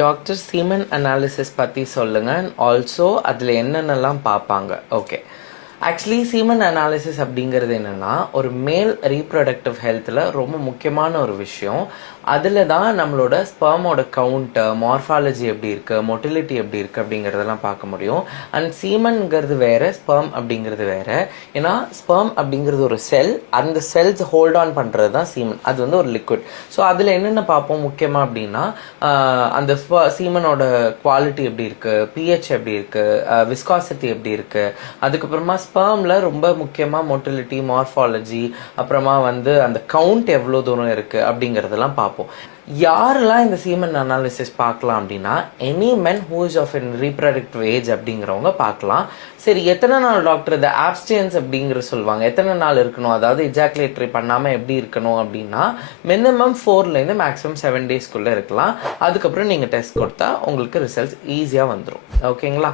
Doctor Seeman analysis பற்றி சொல்லுங்கள். And also அதில் என்னென்னலாம் பார்ப்பாங்க? ஓகே, ஆக்சுவலி சீமன் அனாலிசிஸ் அப்படிங்கிறது என்னென்னா ஒரு மேல் ரீப்ரொடக்டிவ் ஹெல்த்தில் ரொம்ப முக்கியமான ஒரு விஷயம். அதில் தான் நம்மளோட ஸ்பெர்மோட கவுண்ட்டு, மார்ஃபாலஜி எப்படி இருக்குது, மொட்டிலிட்டி எப்படி இருக்குது அப்படிங்கிறதெல்லாம் பார்க்க முடியும். அண்ட் சீமன்ங்கிறது வேறு, ஸ்பெர்ம் அப்படிங்கிறது வேறு. ஏன்னா ஸ்பெர்ம் அப்படிங்கிறது ஒரு செல், அந்த செல்ஸ் ஹோல்ட் ஆன் பண்ணுறது தான் சீமன். அது வந்து ஒரு லிக்விட். ஸோ அதில் என்னென்ன பார்ப்போம் முக்கியமாக அப்படின்னா அந்த சீமனோட குவாலிட்டி எப்படி இருக்குது, பிஹெச் எப்படி இருக்குது, விஸ்காசிட்டி எப்படி இருக்குது, அதுக்கப்புறமா ஸ்பெர்மில் ரொம்ப முக்கியமாக மொட்டிலிட்டி, மார்ஃபாலஜி, அப்புறமா வந்து அந்த கவுண்ட் எவ்வளோ தூரம் இருக்குது அப்படிங்கிறதெல்லாம் பார்ப்போம். யாரெல்லாம் இந்த சீமன் அனாலிசிஸ் பார்க்கலாம் அப்படின்னா any men who is of in reproductive age அப்படிங்கிறவங்க பார்க்கலாம். சரி, எத்தனை நாள் டாக்டர் இந்த ஆப்ஸ்டியன்ஸ் அப்படிங்கிற சொல்லுவாங்க, எத்தனை நாள் இருக்கணும், அதாவது எஜாக்குலேட்டரி பண்ணாமல் எப்படி இருக்கணும் அப்படின்னா மினிமம் 4லேருந்து மேக்ஸிமம் 7 டேஸ்க்குள்ளே இருக்கலாம். அதுக்கப்புறம் நீங்கள் டெஸ்ட் கொடுத்தா உங்களுக்கு ரிசல்ட்ஸ் ஈஸியாக வந்துடும். ஓகேங்களா?